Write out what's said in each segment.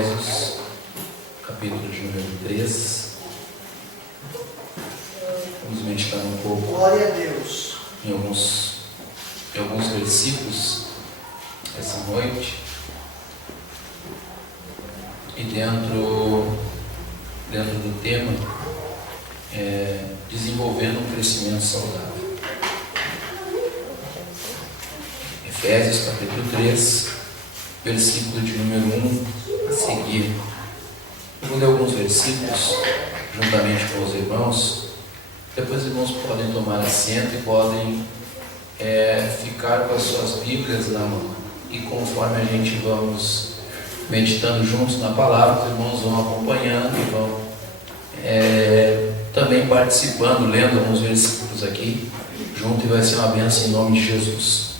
Efésios, capítulo de número 3. Vamos meditar um pouco. Glória a Deus. Em alguns versículos essa noite. E dentro do tema, desenvolvendo um crescimento saudável. Efésios, capítulo 3, versículo de número 1 a seguir. Eu vou ler alguns versículos juntamente com os irmãos. Depois os irmãos podem tomar assento e podem ficar com as suas Bíblias na mão. E conforme a gente vamos meditando juntos na palavra, os irmãos vão acompanhando e vão também participando, lendo alguns versículos aqui junto, e vai ser uma bênção em nome de Jesus.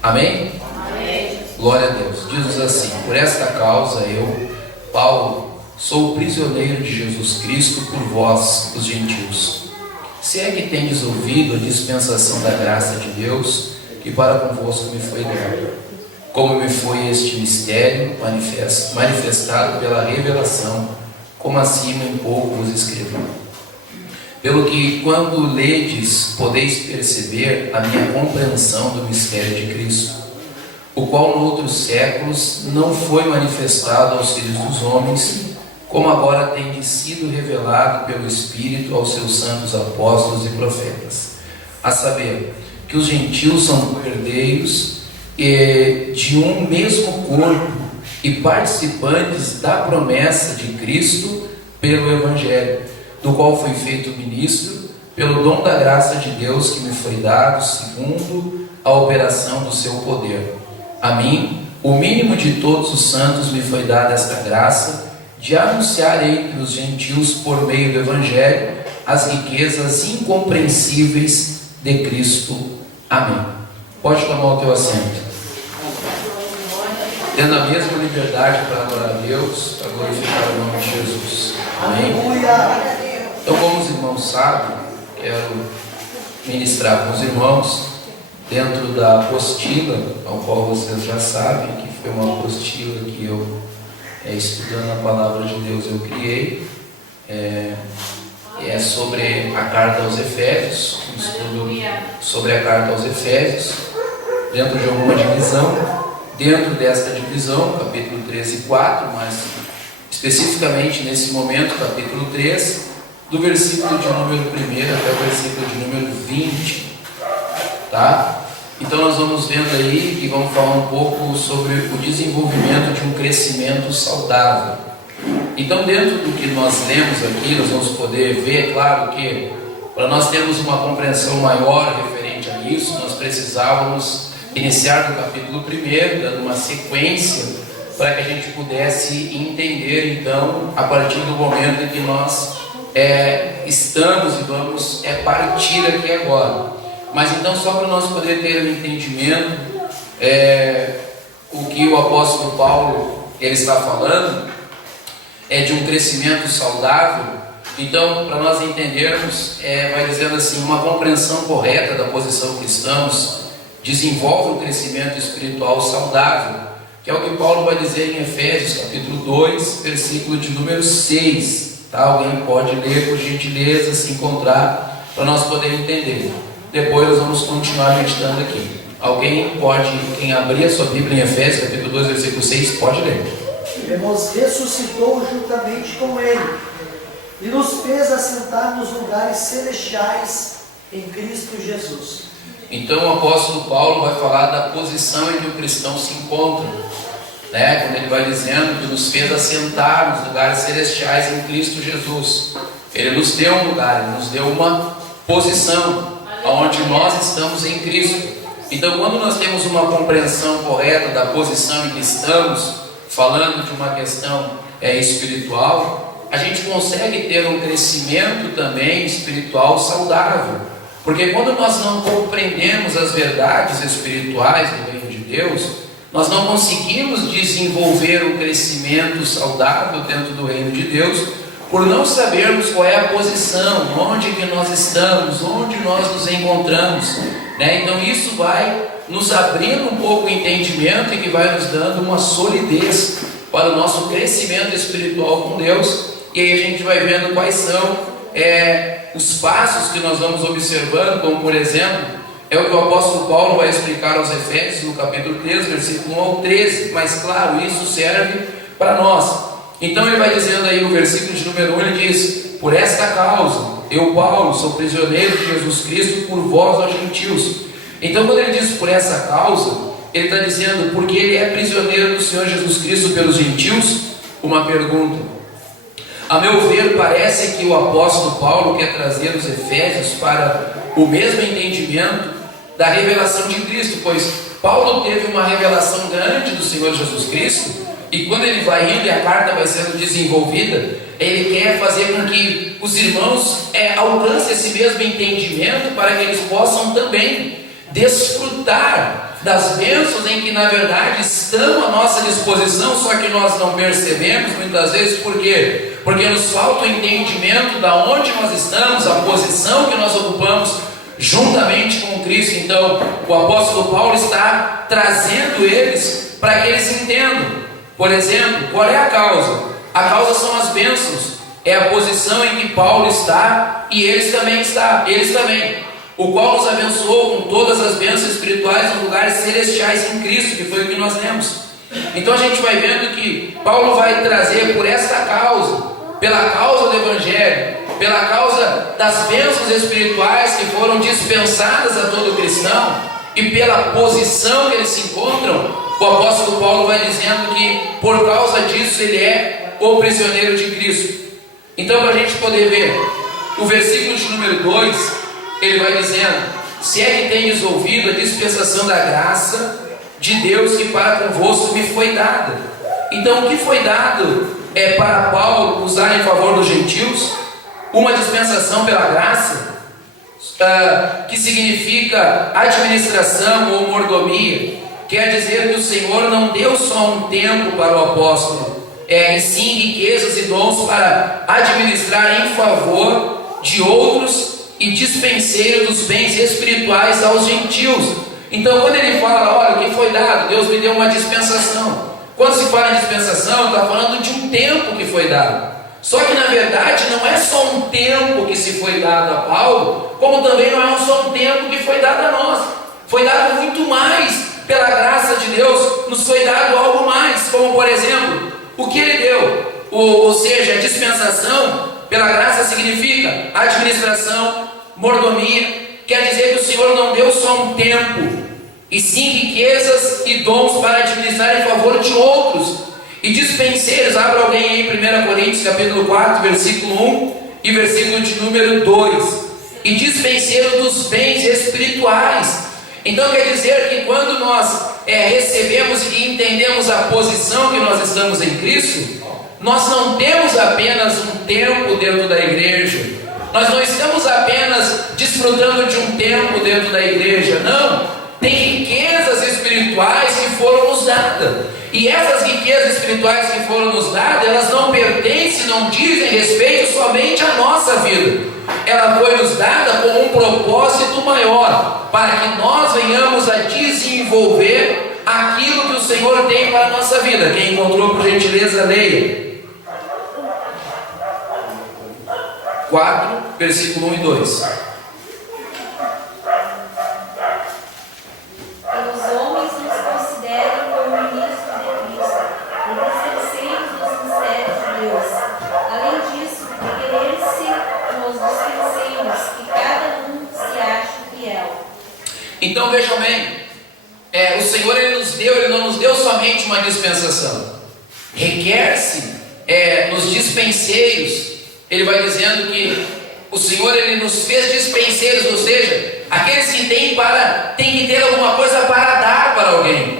Amém? Amém. Glória a Deus. Diz-nos assim: por esta causa eu, Paulo, sou prisioneiro de Jesus Cristo por vós, os gentios. Se é que tendes ouvido a dispensação da graça de Deus, que para convosco me foi dada, como me foi este mistério manifestado pela revelação, como acima em pouco vos escrevi. Pelo que, quando ledes, podeis perceber a minha compreensão do mistério de Cristo, o qual noutros séculos não foi manifestado aos filhos dos homens, como agora tem sido revelado pelo Espírito aos seus santos apóstolos e profetas, a saber, que os gentios são herdeiros de um mesmo corpo e participantes da promessa de Cristo pelo Evangelho, do qual fui feito ministro pelo dom da graça de Deus que me foi dado segundo a operação do seu poder. A mim, o mínimo de todos os santos, me foi dada esta graça de anunciar entre os gentios por meio do Evangelho as riquezas incompreensíveis de Cristo. Amém. Pode tomar o teu assento. Tendo a mesma liberdade para adorar a Deus, para glorificar o nome de Jesus. Amém. Então, como os irmãos sabem, quero ministrar com os irmãos dentro da apostila, ao qual vocês já sabem, que foi uma apostila que eu, estudando a palavra de Deus, eu criei. É sobre a carta aos Efésios, um estudo sobre a carta aos Efésios, dentro de alguma divisão. Dentro desta divisão, capítulo 3 e 4, mas especificamente nesse momento, capítulo 3, do versículo de número 1 até o versículo de número 20, tá? Então nós vamos vendo aí e vamos falar um pouco sobre o desenvolvimento de um crescimento saudável. Então, dentro do que nós lemos aqui, nós vamos poder ver, claro que para nós termos uma compreensão maior referente a isso, nós precisávamos iniciar no capítulo 1, dando uma sequência para que a gente pudesse entender, então, a partir do momento em que nós estamos e vamos partir aqui agora. Mas então, só para nós poder ter um entendimento, o que o apóstolo Paulo ele está falando é de um crescimento saudável. Então, para nós entendermos, vai dizendo assim, uma compreensão correta da posição que estamos desenvolve um crescimento espiritual saudável, que é o que Paulo vai dizer em Efésios capítulo 2, versículo de número 6, tá? Alguém pode ler por gentileza, se encontrar, para nós podermos entender. Depois nós vamos continuar meditando aqui. Alguém pode, quem abrir a sua Bíblia em Efésios capítulo 2, versículo 6, pode ler. Ele nos ressuscitou juntamente com Ele e nos fez assentar nos lugares celestiais em Cristo Jesus. Então o apóstolo Paulo vai falar da posição em que o cristão se encontra, né? Quando ele vai dizendo que nos fez assentar nos lugares celestiais em Cristo Jesus. Ele nos deu um lugar, ele nos deu uma posição onde nós estamos em Cristo. Então, quando nós temos uma compreensão correta da posição em que estamos, falando de uma questão espiritual, a gente consegue ter um crescimento também espiritual saudável. Porque quando nós não compreendemos as verdades espirituais do reino de Deus, nós não conseguimos desenvolver um crescimento saudável dentro do reino de Deus, por não sabermos qual é a posição, onde que nós estamos, onde nós nos encontramos, né? Então isso vai nos abrindo um pouco o entendimento e que vai nos dando uma solidez para o nosso crescimento espiritual com Deus. E aí a gente vai vendo quais são os passos que nós vamos observando, como por exemplo, é o que o apóstolo Paulo vai explicar aos Efésios, no capítulo 3, versículo 1 ao 13, mas claro, isso serve para nós. Então ele vai dizendo aí no versículo de número 1, ele diz: por esta causa, eu Paulo, sou prisioneiro de Jesus Cristo por vós, aos gentios. Então quando ele diz por essa causa, ele está dizendo porque ele é prisioneiro do Senhor Jesus Cristo pelos gentios. Uma pergunta: a meu ver, parece que o apóstolo Paulo quer trazer os Efésios para o mesmo entendimento da revelação de Cristo, pois Paulo teve uma revelação grande do Senhor Jesus Cristo, e quando ele vai indo e a carta vai sendo desenvolvida, ele quer fazer com que os irmãos alcancem esse mesmo entendimento, para que eles possam também desfrutar das bênçãos em que na verdade estão à nossa disposição, só que nós não percebemos muitas vezes. Por quê? Porque nos falta o entendimento da onde nós estamos, a posição que nós ocupamos juntamente com Cristo. Então o apóstolo Paulo está trazendo eles para que eles entendam. Por exemplo, qual é a causa? A causa são as bênçãos, é a posição em que Paulo está e eles também estão, o qual nos abençoou com todas as bênçãos espirituais nos lugares celestiais em Cristo, que foi o que nós lemos. Então a gente vai vendo que Paulo vai trazer por esta causa, pela causa do Evangelho, pela causa das bênçãos espirituais que foram dispensadas a todo cristão, e pela posição que eles se encontram, o apóstolo Paulo vai dizendo que por causa disso ele é o prisioneiro de Cristo. Então, para a gente poder ver o versículo de número 2, ele vai dizendo: se é que tendes ouvido a dispensação da graça de Deus que para convosco me foi dada. Então, o que foi dado para Paulo usar em favor dos gentios? Uma dispensação pela graça, que significa administração ou mordomia. Quer dizer que o Senhor não deu só um tempo para o apóstolo, e sim riquezas e dons para administrar em favor de outros e dispenseiro dos bens espirituais aos gentios. Então quando ele fala, olha, o que foi dado? Deus me deu uma dispensação. Quando se fala em dispensação, está falando de um tempo que foi dado. Só que na verdade não é só um tempo que se foi dado a Paulo, como também não é só um tempo que foi dado a nós. Foi dado muito mais. Pela graça de Deus nos foi dado algo mais, como por exemplo, o que ele deu, ou seja, a dispensação pela graça significa administração, mordomia. Quer dizer que o Senhor não deu só um tempo, e sim riquezas e dons para administrar em favor de outros. E dispenseiros, abra alguém aí 1 Coríntios capítulo 4, versículo 1 e versículo de número 2. E dispenseiro dos bens espirituais. Então quer dizer que quando nós recebemos e entendemos a posição que nós estamos em Cristo, nós não temos apenas um tempo dentro da igreja, nós não estamos apenas desfrutando de um tempo dentro da igreja, não, tem riquezas espirituais que foram nos dadas, e essas riquezas espirituais que foram nos dadas, elas não pertencem, não dizem respeito somente à nossa vida. Ela foi nos dada com um propósito maior, para que nós venhamos a desenvolver aquilo que o Senhor tem para a nossa vida. Quem encontrou, por gentileza, leia 4, versículo 1 e 2. Os homens nos consideram como ministros de Cristo e dispenseiros dos mistérios de Deus. Além disso, requerer-se nos dispenseiros que cada um se ache fiel. Então vejam bem, o Senhor ele não nos deu somente uma dispensação, requer-se nos dispenseiros. Ele vai dizendo que o Senhor ele nos fez dispenseiros, ou seja, aqueles que têm que ter alguma coisa para dar para alguém.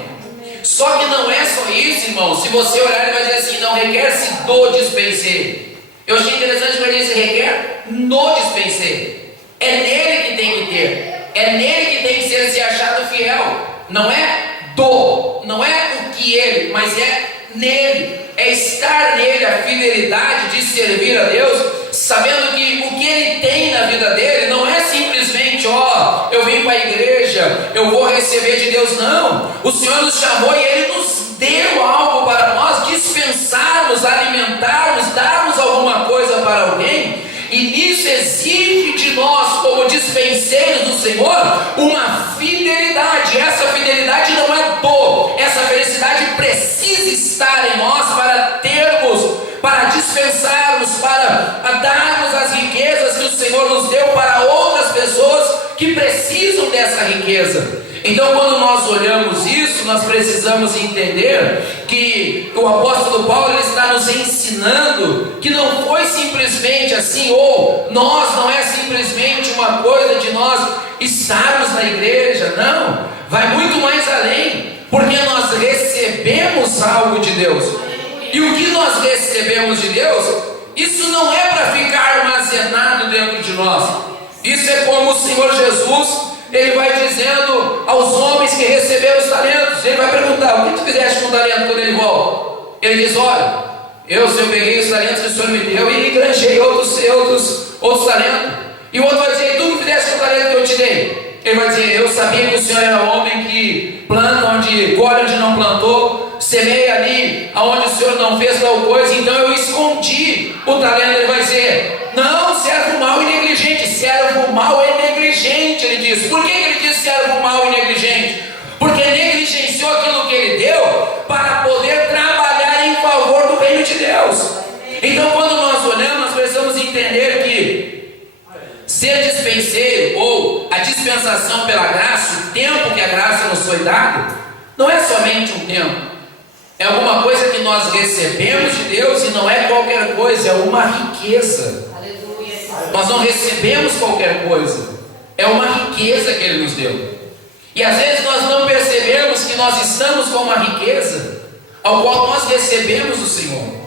Só que não é só isso, irmão. Se você olhar, ele vai dizer assim: não requer-se do dispenseiro. Eu achei interessante que ele disse: requer no dispenseiro. É nele que tem que ter, é nele que tem que ser se achado fiel. Não é o que ele, mas é nele, é estar nele, a fidelidade de servir a Deus, sabendo que o que ele tem na vida dele não é simplesmente, eu vim para a igreja, eu vou receber de Deus. Não, o Senhor nos chamou e ele nos deu algo para nós, dispensarmos, alimentarmos, darmos alguma coisa para alguém, e nisso exige de nós, como dispenseiros do Senhor, uma fidelidade. Essa fidelidade não é dor, essa felicidade precisa estar em nós para termos, para dispensarmos, para darmos as riquezas que o Senhor nos deu para outras pessoas que precisam dessa riqueza. Então, quando nós olhamos isso, nós precisamos entender que o apóstolo Paulo ele está nos ensinando que não foi simplesmente assim, ou nós não é simplesmente uma coisa de nós estarmos na igreja, não, vai muito mais além, porque nós recebemos algo de Deus, e o que nós recebemos de Deus, isso não é para ficar armazenado dentro de nós, isso é como o Senhor Jesus, ele vai dizendo aos homens que receberam os talentos, ele vai perguntar, o que tu fizeste com o talento quando ele volta? Ele diz, olha, eu peguei os talentos que o Senhor me deu e granjei outros talentos. E o outro vai dizer, tu que fizeste com o talento que eu te dei? Ele vai dizer, eu sabia que o Senhor era homem que planta onde, colhe onde não plantou, semeia ali aonde o Senhor não fez tal coisa, então eu escondi o talento. Ele vai dizer, não, servo mau e negligente, servo mau e negligente, ele diz. Por que ele diz servo mau e negligente? Porque negligenciou aquilo que ele deu para poder trabalhar em favor do reino de Deus. Então, quando nós olhamos, nós precisamos entender que ser dispenseiro ou a dispensação pela graça, o tempo que a graça nos foi dado, não é somente um tempo. É alguma coisa que nós recebemos de Deus e não é qualquer coisa, é uma riqueza. Aleluia. Nós não recebemos qualquer coisa, é uma riqueza que Ele nos deu. E às vezes nós não percebemos que nós estamos com uma riqueza ao qual nós recebemos do Senhor.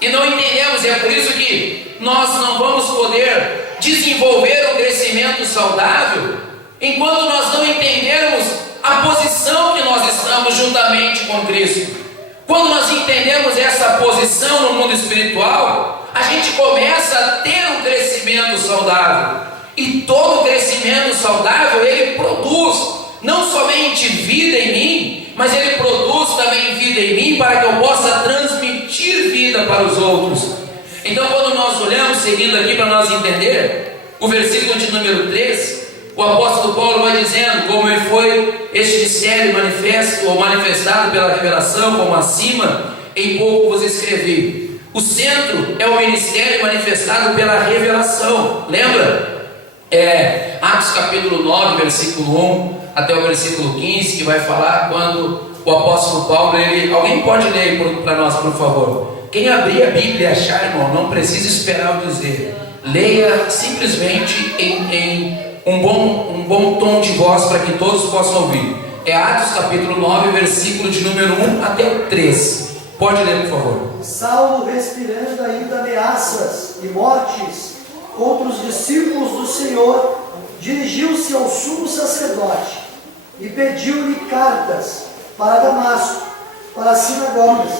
E não entendemos, e é por isso que nós não vamos poder desenvolver um crescimento saudável enquanto nós não entendermos a posição que nós estamos juntamente com Cristo. Quando nós entendemos essa posição no mundo espiritual, a gente começa a ter um crescimento saudável. E todo crescimento saudável, ele produz não somente vida em mim, mas ele produz também vida em mim para que eu possa transmitir vida para os outros. Então, quando nós olhamos, seguindo aqui para nós entender, o versículo de número 3, o apóstolo Paulo vai dizendo como ele foi este mistério manifesto ou manifestado pela revelação, como acima, em pouco vos escrevi. O centro é o ministério manifestado pela revelação. Lembra? Atos capítulo 9, versículo 1 até o versículo 15, que vai falar quando o apóstolo Paulo, alguém pode ler para nós, por favor? Quem abrir a Bíblia e achar, irmão, não precisa esperar eu dizer. Leia simplesmente em um bom tom de voz para que todos possam ouvir. É Atos capítulo 9, versículo de número 1 até o 3. Pode ler, por favor. Saulo, respirando ainda ameaças e mortes contra os discípulos do Senhor, dirigiu-se ao sumo sacerdote e pediu-lhe cartas para Damasco, para as sinagogas,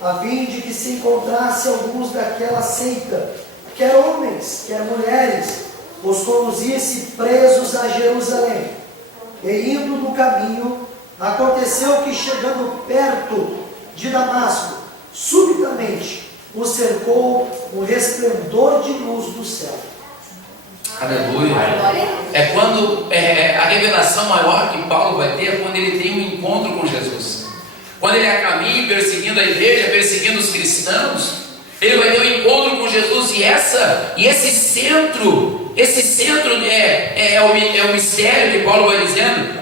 a fim de que se encontrasse alguns daquela seita, quer homens, quer mulheres, os conduzisse presos a Jerusalém. E indo no caminho, aconteceu que, chegando perto de Damasco, subitamente o cercou um resplendor de luz do céu. Aleluia. É quando a revelação maior que Paulo vai ter é quando ele tem um encontro com Jesus. Quando ele é a caminho, perseguindo a igreja, perseguindo os cristãos, ele vai ter um encontro com Jesus. E esse centro é o mistério que Paulo vai dizendo,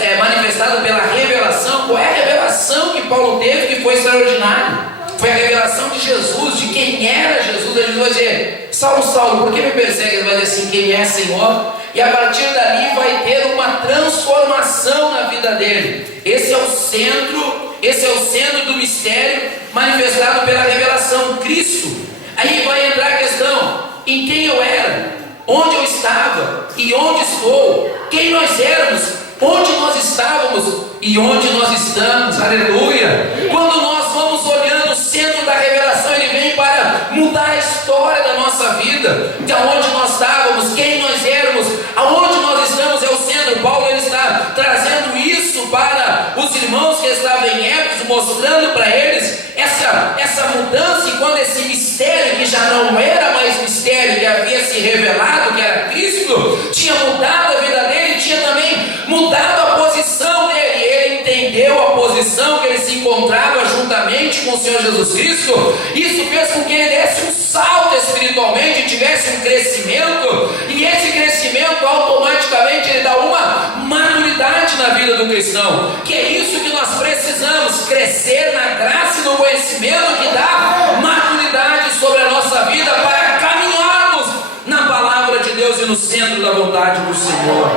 é manifestado pela revelação. Qual é a revelação que Paulo teve que foi extraordinária? Foi a revelação de Jesus, de quem era Jesus. Ele vai dizer, Saulo, Saulo, por que me persegue? Ele vai dizer assim, quem é Senhor? E a partir dali vai ter uma transformação na vida dele. Esse é o centro do mistério manifestado pela revelação, Cristo. Aí vai entrar a questão, em quem eu era, onde eu estava e onde estou, quem nós éramos, onde nós estávamos e onde nós estamos. Aleluia! Quando nós vamos olhando o centro da revelação, ele vem para mudar a história da nossa vida, de onde nós estávamos, quem nós éramos, aonde nós estamos, é o centro. Paulo ele está trazendo isso para os irmãos que estavam em Éfeso, mostrando para eles essa mudança, e quando esse mistério, que já não era mais mistério, que havia se revelado, que era Cristo, tinha mudado a vida dele, tinha também mudado a posição dele. Ele entendeu a posição que ele se encontrava juntamente com o Senhor Jesus Cristo. Isso fez com que ele desse um salto espiritualmente, tivesse um crescimento, e esse crescimento automaticamente ele dá uma maturidade na vida do cristão, que é isso que nós precisamos, crescer na graça e no conhecimento que dá maturidade sobre a nossa vida para caminharmos na palavra de Deus e no centro da vontade do Senhor.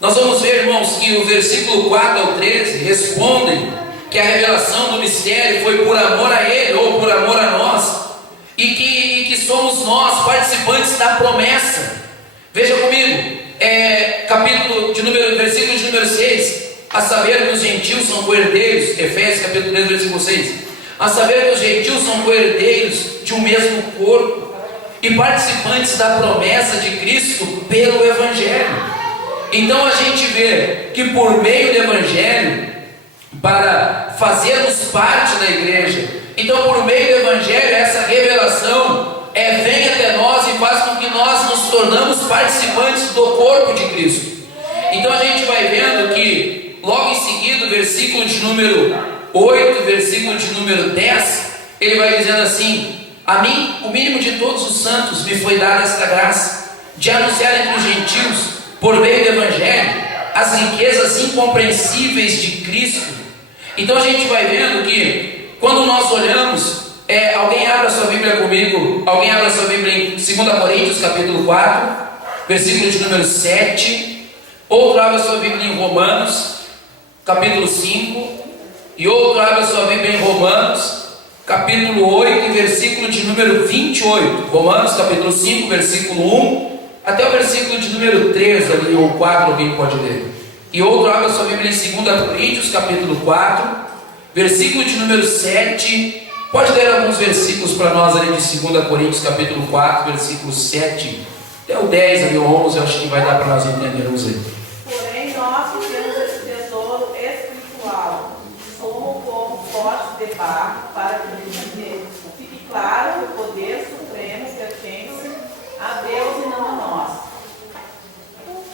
Nós vamos ver, irmãos, que o versículo 4 ao 13 respondem que a revelação do mistério foi por amor a Ele, ou por amor a nós, e que somos nós participantes da promessa. Veja comigo, versículo de número 6, a saber que os gentios são co-herdeiros, Efésios capítulo 3, versículo 6, a saber que os gentios são co-herdeiros de um mesmo corpo, e participantes da promessa de Cristo pelo Evangelho. Então a gente vê que por meio do Evangelho, para fazermos parte da igreja, então por meio do Evangelho, essa revelação vem até nós e faz com que nós nos tornamos participantes do corpo de Cristo. Então a gente vai vendo que logo em seguida, versículo de número 8, versículo de número 10, ele vai dizendo assim: a mim, o mínimo de todos os santos, me foi dada esta graça, de anunciar entre os gentios, por meio do Evangelho, as riquezas incompreensíveis de Cristo. Então a gente vai vendo que quando nós olhamos, alguém abre a sua Bíblia comigo, alguém abre a sua Bíblia em 2 Coríntios capítulo 4, versículo de número 7, outro abre a sua Bíblia em Romanos capítulo 5, e outro abre a sua Bíblia em Romanos capítulo 8, versículo de número 28, Romanos capítulo 5, versículo 1, até o versículo de número 3 ali, ou 4, alguém pode ler. E outro abre a sua Bíblia em 2 Coríntios capítulo 4, versículo de número 7. Pode ler alguns versículos para nós ali de 2 Coríntios capítulo 4, versículo 7 até o 10 ali, ou 11, eu acho que vai dar para nós entendermos aí. Porém nós temos esse tesouro espiritual, somos como potes de barro, para que fique claro que o poder supremo pertence a Deus e não a nós.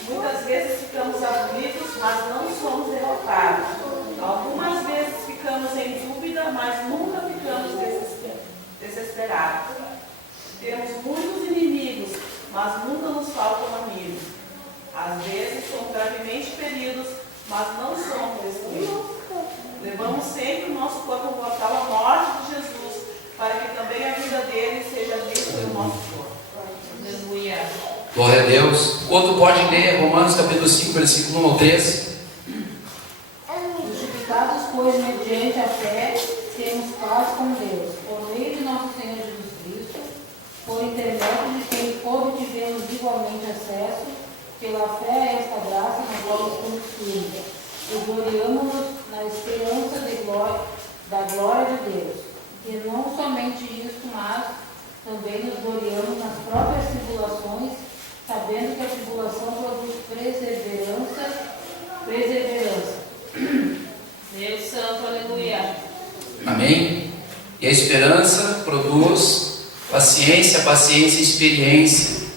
Muitas vezes ficamos aflitos, mas não somos derrotados. Algumas vezes ficamos em dúvida, mas nunca ficamos desesperados. Temos muitos inimigos, mas nunca nos faltam amigos. Às vezes somos gravemente feridos, mas não somos destruídos. Levamos sempre o nosso corpo mortal à morte de Jesus, para que também a vida dele seja vista no nosso corpo. Aleluia. Glória a Deus. Outro pode ler Romanos capítulo 5, versículo 1 ao 13. Justificados, pois, mediante a fé, temos paz com Deus, por meio de nosso Senhor Jesus Cristo, por intermédio de quem obtivemos igualmente acesso, pela fé a esta graça na qual estamos firmes, e gloriamo-nos na esperança da glória de Deus. E não somente isto, mas também nos gloriamos nas próprias tribulações, sabendo que a tribulação produz perseverança. Deus Santo, aleluia. Amém? E a esperança produz paciência, paciência e experiência,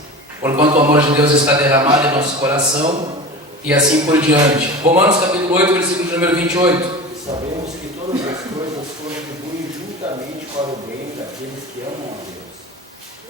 porquanto o amor de Deus está derramado em nosso coração, e assim por diante. Romanos capítulo 8, versículo número 28. Sabemos que todas as coisas contribuem juntamente para o bem daqueles que amam a Deus,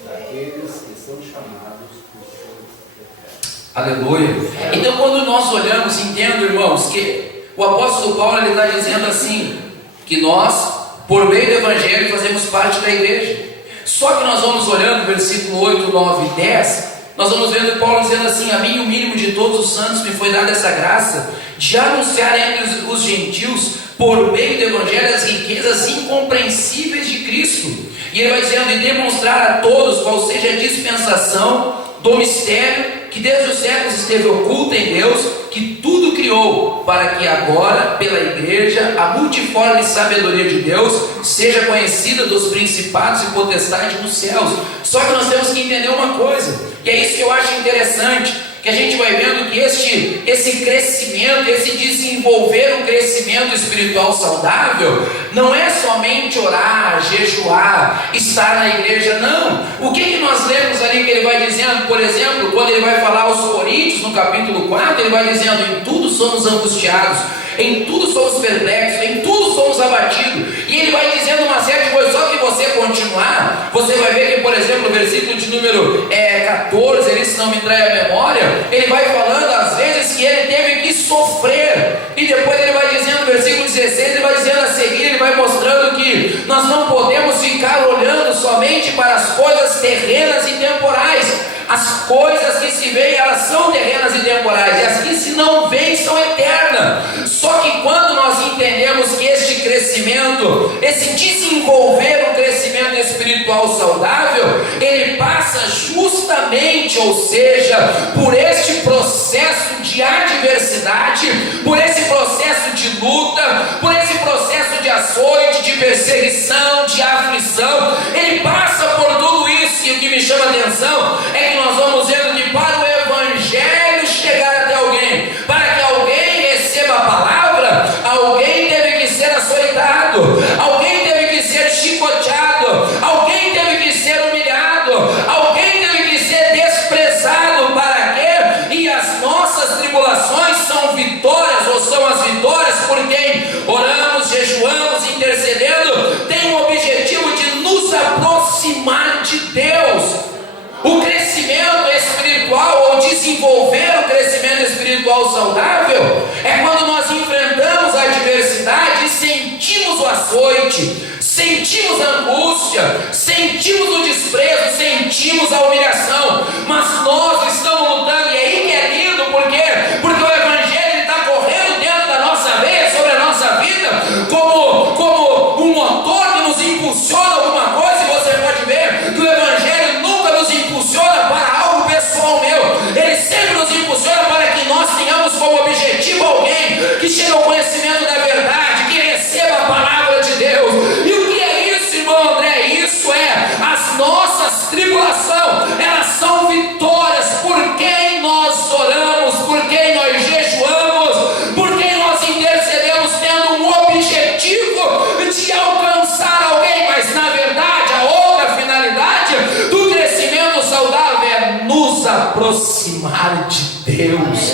daqueles que são chamados por seus decretos. Aleluia. Então quando nós olhamos, entendo, irmãos, que o apóstolo Paulo ele está dizendo assim, que nós, por meio do Evangelho, fazemos parte da igreja. Só que nós vamos olhando versículo 8, 9 e 10, nós vamos vendo Paulo dizendo assim: a mim o mínimo de todos os santos me foi dada essa graça de anunciar entre os gentios, por meio do Evangelho, as riquezas incompreensíveis de Cristo. E ele vai dizendo: e demonstrar a todos qual seja a dispensação do mistério que desde os séculos esteve oculta em Deus, que tudo criou, para que agora, pela igreja, a multiforme sabedoria de Deus seja conhecida dos principados e potestades nos céus. Só que nós temos que entender uma coisa, e é isso que eu acho interessante, que a gente vai vendo que esse crescimento, esse desenvolver um crescimento espiritual saudável, não é somente orar, jejuar, estar na igreja, não. O que nós lemos ali que ele vai dizendo, por exemplo, quando ele vai falar aos Coríntios, no capítulo 4, ele vai dizendo: em tudo somos angustiados, em tudo somos perplexos, em tudo somos abatidos. E ele vai dizendo uma série de coisas. Só que você continuar, você vai ver que, por exemplo, no versículo de número 14, ele, se não me trai a memória, ele vai falando às vezes que ele teve que sofrer. E depois ele vai dizendo, no versículo 16, ele vai dizendo a seguir, ele vai mostrando que nós não podemos ficar olhando somente para as coisas terrenas e temporais. As coisas que se veem, elas são terrenas e temporais, e as que se não veem são eternas. Só que quando nós entendemos que este crescimento, esse desenvolver um crescimento espiritual saudável, ele passa justamente, ou seja, por este processo de adversidade, por esse processo de luta, por esse processo de açoite, de perseguição, de aflição. Ele passa por tudo isso, e o que me chama a atenção é que nós vamos vendo que para o Evangelho chegar até alguém, para que alguém receba a palavra, alguém teve que ser açoitado, alguém teve que ser chicoteado, alguém teve que ser humilhado, alguém teve que ser desprezado. Para quê? E as nossas tribulações são vitórias, ou são as vitórias por quem oramos, jejuamos, intercedendo, tem o objetivo de nos aproximar de Deus. O crescimento espiritual, ou desenvolver o crescimento espiritual saudável, é quando nós enfrentamos a adversidade e sentimos o açoite, sentimos a angústia, sentimos o desprezo, sentimos a humilhação, mas nós estamos lutando. E aí que é lindo, por quê? Porque o Evangelho está correndo dentro da nossa veia, sobre a nossa vida, como um motor que nos impulsiona alguma coisa. E você pode ver que o Evangelho nunca nos impulsiona para algo pessoal meu, ele sempre nos impulsiona para que nós tenhamos como objetivo alguém que chegue ao conhecimento da verdade, que receba a palavra de Deus. E o que é isso, irmão André? Isso é as nossas tribulações, elas são vitórias por quem nós oramos, por quem nós jejuamos, por quem nós intercedemos, tendo um objetivo de alcançar alguém. Mas na verdade a outra finalidade do crescimento saudável é nos aproximar de Deus,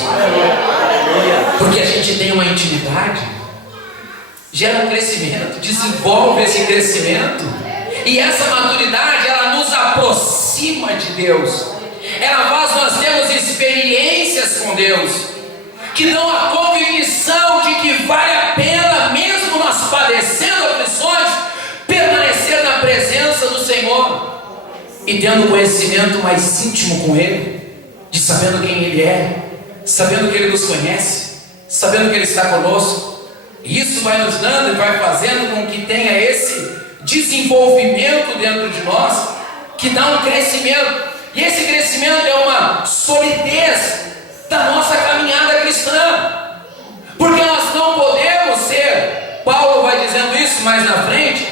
porque a gente tem uma intimidade, gera um crescimento, desenvolve esse crescimento, e essa maturidade ela nos aproxima de Deus, ela faz nós termos experiências com Deus, que dão a convicção de que vale a pena, mesmo nós padecendo aflições, permanecer na presença do Senhor, e tendo um conhecimento mais íntimo com Ele, de sabendo quem Ele é, sabendo que Ele nos conhece, sabendo que Ele está conosco. E isso vai nos dando e vai fazendo com que tenha esse desenvolvimento dentro de nós, que dá um crescimento. E esse crescimento é uma solidez da nossa caminhada cristã, porque nós não podemos ser, Paulo vai dizendo isso mais na frente,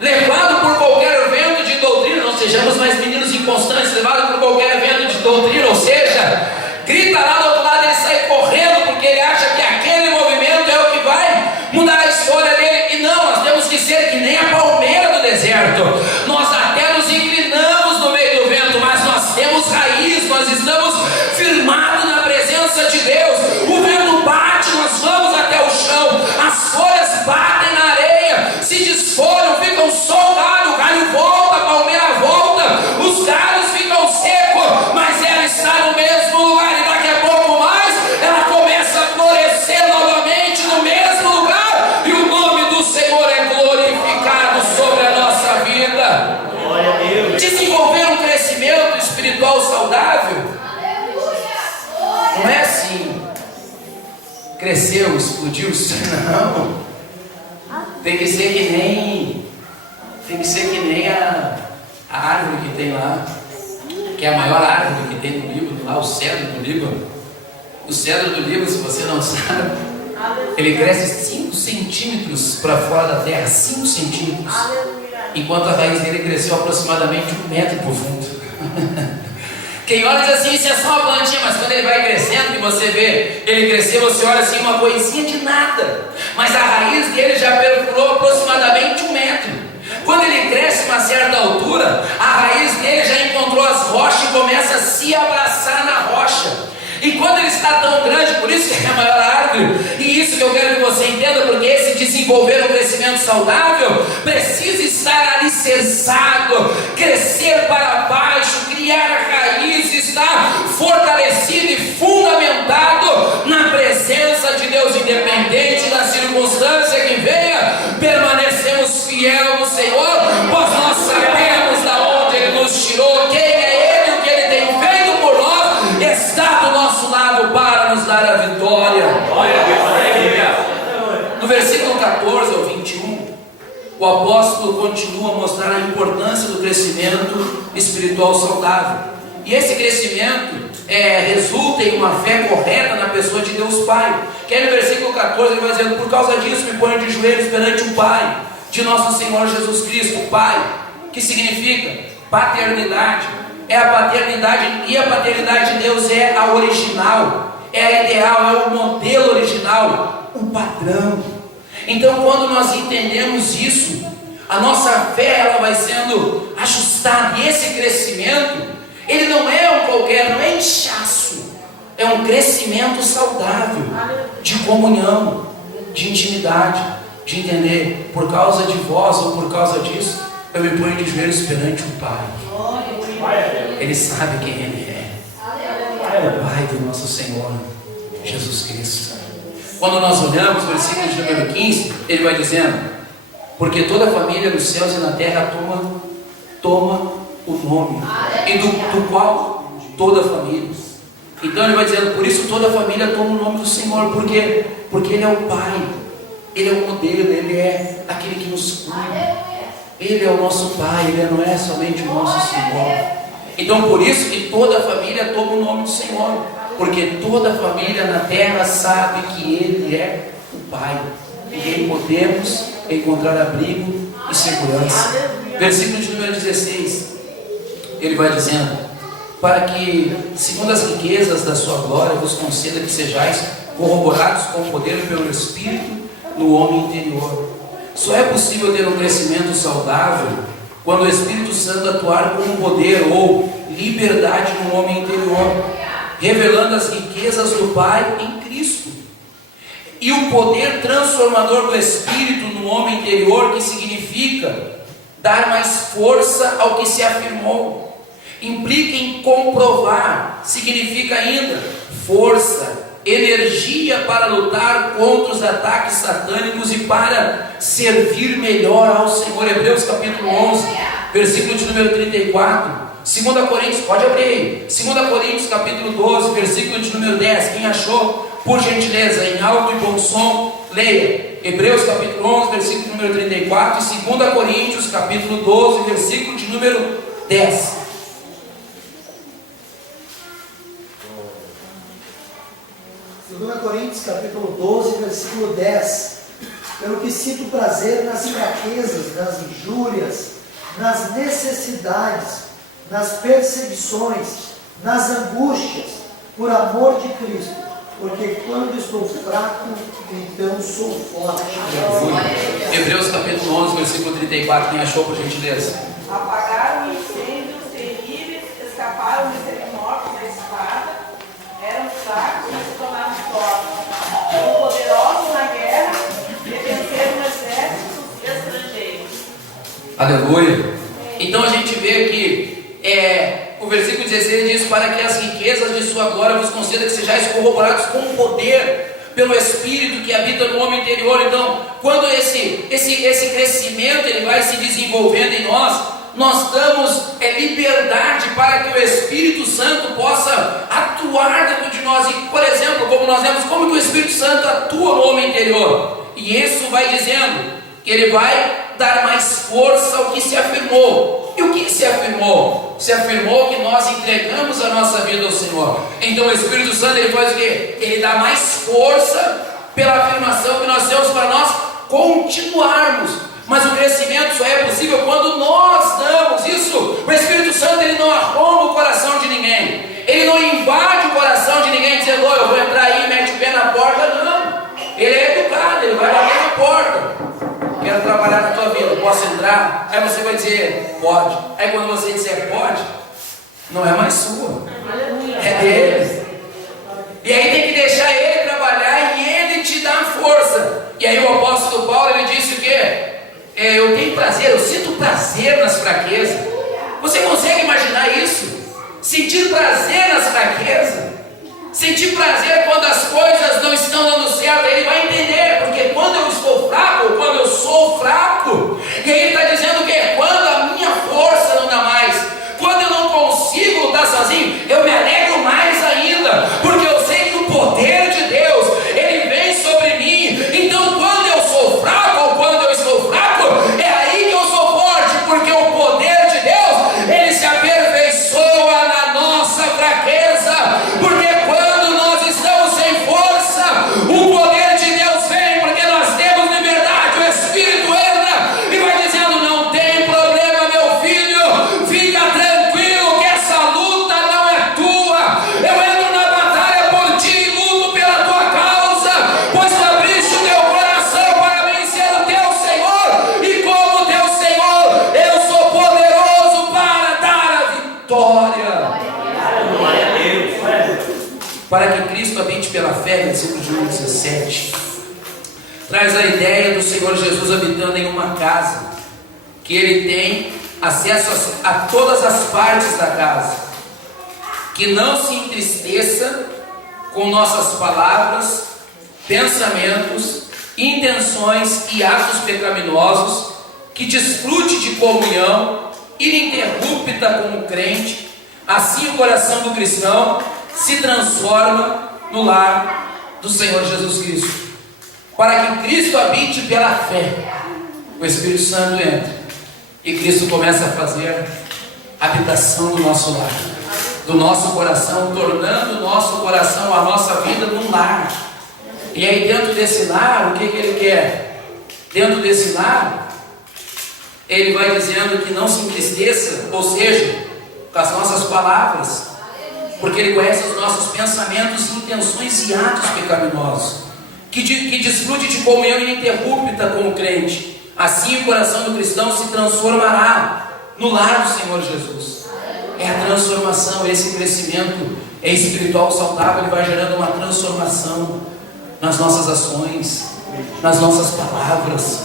levado por qualquer vento de doutrina. Não sejamos mais meninos inconstantes, levados por qualquer vento de doutrina, ou seja, grita lá do outro lado, ele sai correndo porque ele acha que aquele movimento é o que vai mudar a história dele. E não, nós temos que ser que nem a palmeira do deserto. Nós até nos inclinamos no meio do vento, mas nós temos raiz, nós estamos firmados na presença de Deus. O vento bate, nós vamos até o chão, as folhas batem na areia, se desfolham, ficam só o galho volta, a palmeira volta, os galhos ficam secos, mas ela está no mesmo lugar, e daqui a pouco mais ela começa a florescer novamente no mesmo lugar, e o nome do Senhor é glorificado sobre a nossa vida. Glória a Deus. Desenvolver um crescimento espiritual saudável não é assim, cresceu, explodiu, não. Tem que ser que nem a árvore que tem lá, que é a maior árvore que tem no Líbano, lá o cedro do Líbano. O cedro do Líbano, se você não sabe, ele cresce 5 centímetros para fora da terra, 5 centímetros, enquanto a raiz dele cresceu aproximadamente 1 metro profundo. Quem olha diz assim, isso é só uma plantinha, mas quando ele vai crescendo, que você vê ele crescer, você olha assim, uma coisinha de nada, mas a raiz dele já perfurou aproximadamente 1 metro. Quando ele cresce uma certa altura, a raiz dele já encontrou as rochas e começa a se abraçar na rocha. E quando ele está tão grande, por isso que é a maior árvore, e isso que eu quero que você entenda, porque esse desenvolver um crescimento saudável precisa estar alicerçado, crescer para baixo, criar raízes, estar fortalecido e fundamentado na presença de Deus, independente da circunstância que venha, permanecemos fiel no Senhor, pois nós sabemos da onde Ele nos tirou, quem é Ele, o que Ele tem feito por nós, está do nosso lado para nos dar a vitória. No versículo 14 ao 21, o apóstolo continua a mostrar a importância do crescimento espiritual saudável. E esse crescimento resulta em uma fé correta na pessoa de Deus Pai. Que aí no versículo 14 ele vai dizendo: por causa disso me ponho de joelhos perante o Pai de nosso Senhor Jesus Cristo. Pai, que significa paternidade. É a paternidade, e a paternidade de Deus é a original, é a ideal, é o modelo original, o padrão. Então quando nós entendemos isso, a nossa fé ela vai sendo ajustada, e esse crescimento, ele não é um qualquer, não é inchaço, é um crescimento saudável, de comunhão, de intimidade, de entender, por causa de vós ou por causa disso, eu me ponho de joelhos perante o Pai. Ele sabe quem Ele é. É o Pai do nosso Senhor Jesus Cristo. Quando nós olhamos o versículo de número 15, ele vai dizendo: porque toda a família nos céus e na terra toma o nome, e do qual toda a família. Então ele vai dizendo, por isso toda a família toma o nome do Senhor. Por quê? Porque Ele é o Pai, Ele é o modelo, Ele é aquele que nos cuida. Ele é o nosso Pai, Ele não é somente o nosso Senhor. Então por isso que toda a família toma o nome do Senhor, porque toda a família na terra sabe que Ele é o Pai, e nele podemos encontrar abrigo e segurança. Versículo de número 16, ele vai dizendo: para que, segundo as riquezas da sua glória, vos conceda que sejais corroborados com o poder pelo Espírito no homem interior. Só é possível ter um crescimento saudável quando o Espírito Santo atuar com poder ou liberdade no homem interior, revelando as riquezas do Pai em Cristo. E o poder transformador do Espírito no homem interior, que significa dar mais força ao que se afirmou, implica em comprovar, significa ainda força, energia para lutar contra os ataques satânicos e para servir melhor ao Senhor. Hebreus capítulo 11, versículo de número 34. 2 Coríntios, pode abrir aí, 2 Coríntios capítulo 12, versículo de número 10. Quem achou, por gentileza, em alto e bom som, leia Hebreus capítulo 11, versículo de número 34, e 2 Coríntios capítulo 12, versículo de número 10. Coríntios capítulo 12, versículo 10. Pelo que sinto prazer nas fraquezas, nas injúrias, nas necessidades, nas perseguições, nas angústias, por amor de Cristo, porque quando estou fraco, então sou forte. Hebreus capítulo 11, versículo 34, quem achou, por gentileza? Apagaram incêndios terríveis, escaparam de serem mortos da espada, eram fracos, mas se tornaram fortes. Foram poderosos na guerra e venceram exércitos estrangeiros. Aleluia. Então a gente vê que o versículo 16 diz: para que as riquezas de sua glória vos conceda que sejais corroborados com o poder pelo Espírito que habita no homem interior. Então, quando esse crescimento ele vai se desenvolvendo em nós damos liberdade para que o Espírito Santo possa atuar dentro de nós. E, por exemplo, como nós vemos, como que o Espírito Santo atua no homem interior? E isso vai dizendo que ele vai dar mais força ao que se afirmou. E o que se afirmou? Se afirmou que nós entregamos a nossa vida ao Senhor. Então o Espírito Santo ele faz o quê? Ele dá mais força pela afirmação que nós temos para nós continuarmos. Mas o crescimento só é possível quando nós damos isso. O Espírito Santo ele não arromba o coração de ninguém. posso entrar? Aí você vai dizer, pode. Aí quando você disser pode, não é mais sua, é dele. E aí tem que deixar ele trabalhar e ele te dá força. E aí o apóstolo Paulo, ele disse o quê? Eu tenho prazer, eu sinto prazer nas fraquezas. Você consegue imaginar isso? Sentir prazer nas fraquezas? Sentir prazer quando as coisas não estão dando certo? Ele vai entender, porque quando eu estou fraco, quando eu sou fraco, e aí ele está dizendo que quando a minha força não dá mais, quando eu não consigo lutar sozinho, eu me alegro mais ainda, porque eu sei que o poder de Deus, ele vem sobre mim. Então quando eu sou fraco, ou quando eu estou fraco, é aí que eu sou forte, porque o poder de Deus, ele se aperfeiçoa na nossa fraqueza, porque quando nós estamos sem força, o poder de Deus vem, porque nós temos liberdade, o Espírito entra e vai dizendo, não tem problema, meu filho, fica tranquilo que essa luta não é tua, eu entro na batalha por ti e luto pela tua causa, pois tu abriste o teu coração para mim ser o teu Senhor, e como teu Senhor, eu sou poderoso para dar a vitória. Para que Cristo habite pela fé, versículo de 1 a 17, traz a ideia do Senhor Jesus habitando em uma casa, que Ele tem acesso a todas as partes da casa, que não se entristeça com nossas palavras, pensamentos, intenções e atos pecaminosos, que desfrute de comunhão ininterrupta com o crente. Assim o coração do cristão se transforma no lar do Senhor Jesus Cristo. Para que Cristo habite pela fé, o Espírito Santo entra e Cristo começa a fazer habitação do nosso lar, do nosso coração, tornando o nosso coração, a nossa vida num lar. E aí dentro desse lar, o que Ele quer? Dentro desse lar, Ele vai dizendo que não se entristeça, ou seja, com as nossas palavras, porque Ele conhece os nossos pensamentos, intenções e atos pecaminosos, que desfrute de comunhão ininterrupta com o crente. Assim o coração do cristão se transformará no lar do Senhor Jesus. É a transformação, esse crescimento espiritual saudável, ele vai gerando uma transformação nas nossas ações, nas nossas palavras,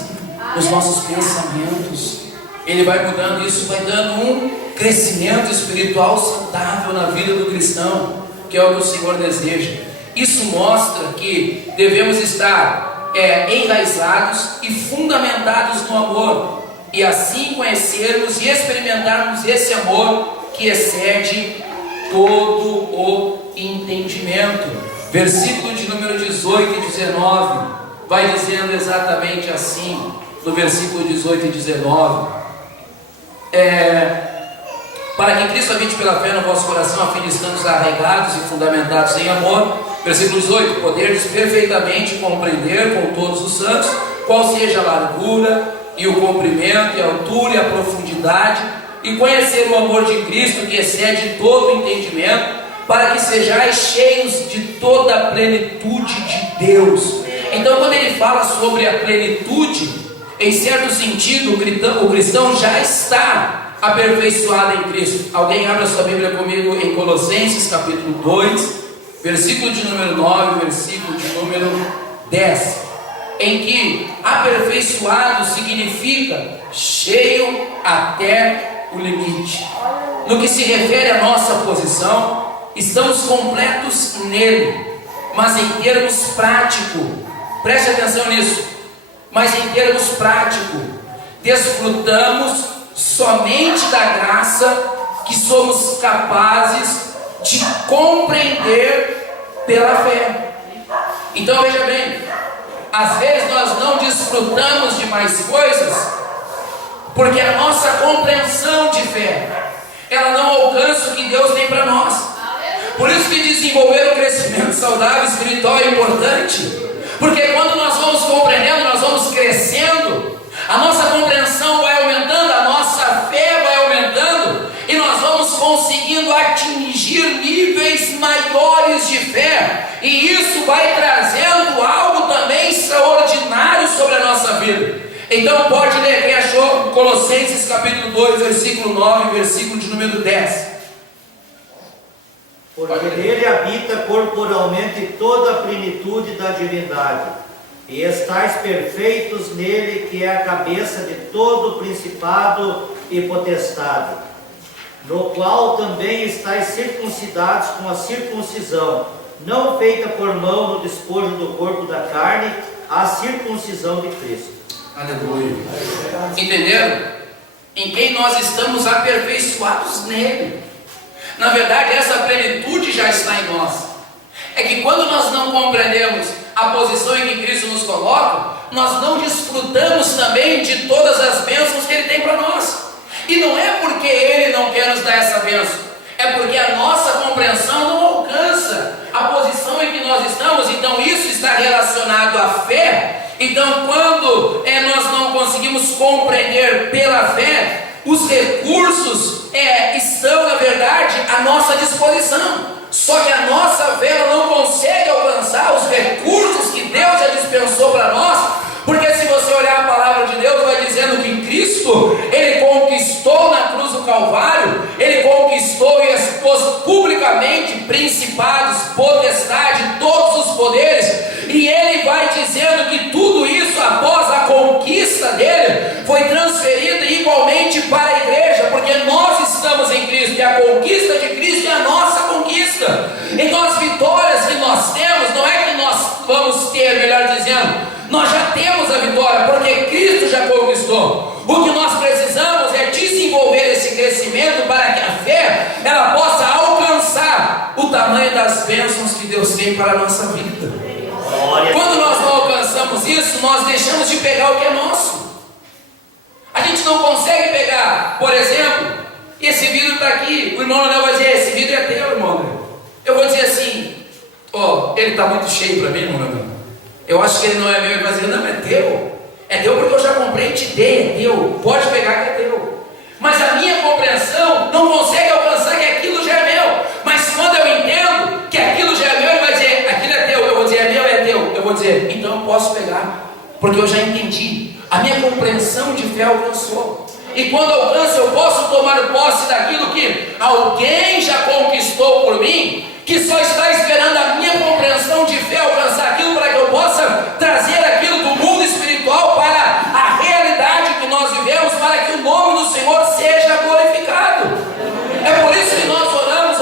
nos nossos pensamentos. Ele vai mudando isso, vai dando um crescimento espiritual saudável na vida do cristão, que é o que o Senhor deseja. Isso mostra que devemos estar enraizados e fundamentados no amor, e assim conhecermos e experimentarmos esse amor que excede todo o entendimento. Versículo de número 18 e 19 vai dizendo exatamente assim, no versículo 18 e 19, para que Cristo habite pela fé no vosso coração, a fim de estarmos arraigados e fundamentados em amor. Versículo 18, poderdes perfeitamente compreender com todos os santos qual seja a largura e o comprimento e a altura e a profundidade, e conhecer o amor de Cristo que excede todo o entendimento, para que sejais cheios de toda a plenitude de Deus. Então quando ele fala sobre a plenitude, em certo sentido o cristão já está aperfeiçoado em Cristo. Alguém abra sua Bíblia comigo em Colossenses capítulo 2, versículo de número 9, versículo de número 10, em que aperfeiçoado significa cheio até o limite. No que se refere à nossa posição, estamos completos nele, mas em termos práticos, preste atenção nisso, mas em termos práticos, desfrutamos somente da graça que somos capazes de compreender pela fé. Então veja bem, às vezes nós não desfrutamos de mais coisas porque a nossa compreensão de fé, ela não alcança o que Deus tem para nós. Por isso que desenvolver o crescimento saudável espiritual é importante, porque quando nós vamos compreendendo, nós vamos crescendo, a nossa compreensão vai aumentando, a nossa fé vai aumentando, e nós vamos conseguindo atingir níveis maiores de fé, e isso vai trazendo algo também extraordinário sobre a nossa vida. Então pode ler, quem achou? Colossenses capítulo 2, versículo 9, versículo de número 10. Porque nele habita corporalmente toda a plenitude da divindade, e estáis perfeitos nele, que é a cabeça de todo principado e potestade, no qual também estáis circuncidados com a circuncisão, não feita por mão no despojo do corpo da carne, a circuncisão de Cristo. Aleluia. Entenderam? Em quem nós estamos aperfeiçoados nele. Na verdade, essa plenitude já está em nós. É que quando nós não compreendemos a posição em que Cristo nos coloca, nós não desfrutamos também de todas as bênçãos que Ele tem para nós. E não é porque Ele não quer nos dar essa bênção, é porque a nossa compreensão não alcança a posição em que nós estamos. Então isso está relacionado à fé. Então quando nós não conseguimos compreender pela fé, os recursos estão, na verdade, à nossa disposição. Só que a nossa fé ela não consegue alcançar os recursos que Deus já dispensou para nós, porque se você olhar a palavra de Deus, vai dizendo que Cristo, Ele conquistou na cruz do Calvário, Ele conquistou e expôs publicamente principados, potestade, todos os poderes, e Ele vai dizendo que tudo isso, após a conquista dele, foi transferido igualmente para a igreja, porque nós estamos em Cristo, e a conquista de Cristo é a nossa conquista. Então as vitórias que nós temos, não é que nós vamos ter, melhor dizendo, nós já temos a vitória, porque Cristo já conquistou. O que nós precisamos é desenvolver esse crescimento para que a fé ela possa alcançar o tamanho das bênçãos que Deus tem para a nossa vida. Quando nós não alcançamos isso, nós deixamos de pegar o que é nosso. A gente não consegue pegar, por exemplo, esse vidro está aqui, o irmão Leonel vai dizer, esse vidro é teu, irmão Leonel. Eu vou dizer assim, ele está muito cheio para mim, irmão Leonel. Eu acho que ele não é meu, ele vai dizer, não, é teu. É teu porque eu já comprei e te dei, é teu. Pode pegar que é teu. Mas a minha compreensão não consegue alcançar que aquilo já é meu. Mas quando eu entendo que aquilo já é meu, ele vai dizer, aquilo é teu. Eu vou dizer, é meu, é teu. Eu vou dizer, então eu posso pegar, porque eu já entendi. A minha compreensão de fé alcançou. E quando alcanço, eu posso tomar posse daquilo que alguém já conquistou por mim, que só está esperando a minha compreensão de fé alcançar aquilo para que eu possa trazer aquilo do mundo espiritual para a realidade que nós vivemos, para que o nome do Senhor seja glorificado. É por isso que nós oramos,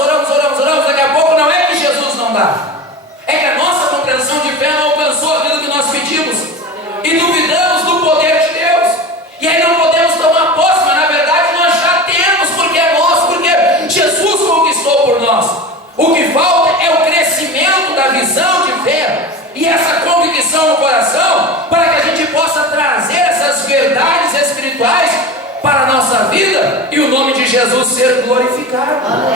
daqui a pouco não é que Jesus não dá, é que a nossa compreensão de fé não alcançou aquilo que nós pedimos, e duvidamos do poder de Deus, e aí não podemos tomar posse, mas na verdade nós já temos, porque é nosso, porque Jesus conquistou por nós. O que falta é o crescimento da visão de fé e essa convicção no coração, para que a gente possa trazer essas verdades espirituais para a nossa vida e o nome de Jesus ser glorificado.